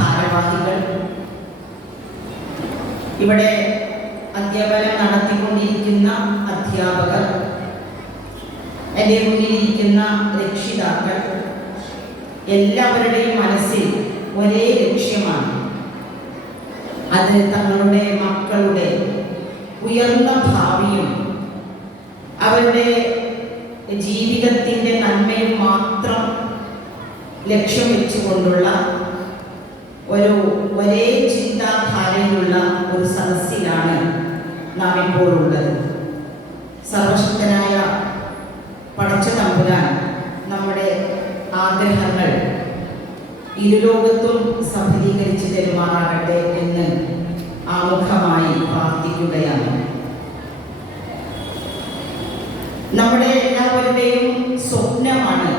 ഭാരവാഹികൾ, ഇവിടെ അധ്യാപനം നടത്തിക്കൊണ്ടിരിക്കുന്ന അധ്യാപകർ, എൻ്റെ മുന്നിലിരിക്കുന്ന രക്ഷിതാക്കൾ, എല്ലാവരുടെയും മനസ്സിൽ ഒരേ ലക്ഷ്യമാണ്. അത് തങ്ങളുടെ മക്കളുടെ ഉയർന്ന ഭാവിയും അവരുടെ ജീവിതത്തിൻ്റെ നന്മയും മാത്രം ലക്ഷ്യം വെച്ചുകൊണ്ടുള്ള ഒരേ ചിന്താധാരയുള്ള ഒരു സദസ്സിലാണ് നാം ഇപ്പോൾ ഉള്ളത്. സർവശക്തനായ പടച്ച തമ്പുരാൻ നമ്മുടെ ആഗ്രഹങ്ങൾ ഇരുലോകത്തും സഫലീകരിച്ചു തരുമാറാകട്ടെ എന്ന് ആമുഖമായി പ്രാർത്ഥിക്കുകയാണ്. നമ്മുടെ എല്ലാവരുടെയും സ്വപ്നമാണ്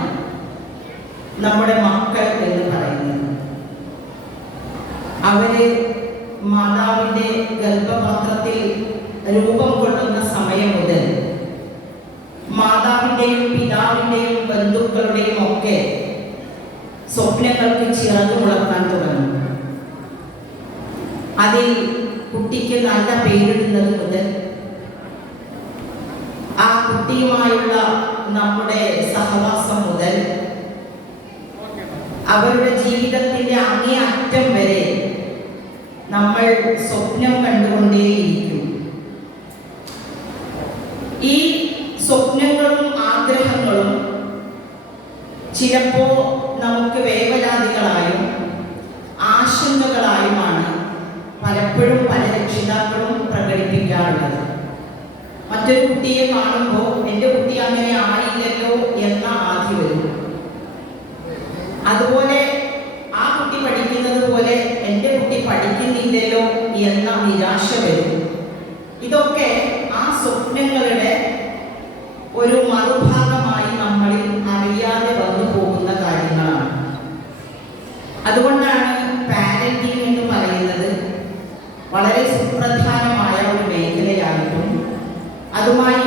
നമ്മുടെ മക്കൾ എന്ന് പറയുന്നത്. അവര് മാതാവിൻ്റെ ഗർഭപാത്രത്തിൽ രൂപം കൊള്ളുന്ന സമയം മുതൽ മാതാവിൻ്റെയും പിതാവിൻ്റെയും ബന്ധുക്കളുടെയും ഒക്കെ സ്വപ്നങ്ങൾക്ക് ചിറകു മുളക്കാൻ തുടങ്ങും. അതിൽ കുട്ടിക്ക് നല്ല പേരിടുന്നത് മുതൽ ആ കുട്ടിയുമായുള്ള നമ്മുടെ സഹവാസം മുതൽ അവരുടെ ജീവിതത്തിൻ്റെ അങ്ങേ അറ്റം വരെ നമ്മൾ സ്വപ്നം കണ്ടുകൊണ്ടേയിരിക്കും. ഈ സ്വപ്നങ്ങളും ആഗ്രഹങ്ങളും ചിലപ്പോൾ നമുക്ക് വേവലാതികളായും ആശങ്കകളായുമാണ് പലപ്പോഴും പല രക്ഷിതാക്കളും പ്രകടിപ്പിക്കാറുള്ളത്. മറ്റൊരു കുട്ടിയെ കാണുമ്പോൾ എൻ്റെ കുട്ടി അങ്ങനെ ആയില്ലല്ലോ എന്ന ആധി വരും. അതുപോലെ ആ കുട്ടി പഠിക്കുന്നത് പോലെ എൻ്റെ കുട്ടി പഠിക്കുന്നില്ലല്ലോ എന്ന നിരാശ വരും. ഇതൊക്കെ ആ സ്വപ്നങ്ങളുടെ ഒരു മറുഭാഗമായി നമ്മളിൽ അറിയാതെ വന്നു പോകുന്ന കാര്യങ്ങളാണ്. അതുകൊണ്ടാണ് പാരന്റിംഗ് എന്ന് പറയുന്നത് വളരെ സുപ്രധാനമായ ഒരു മേഖലയായിട്ടും അതുമായി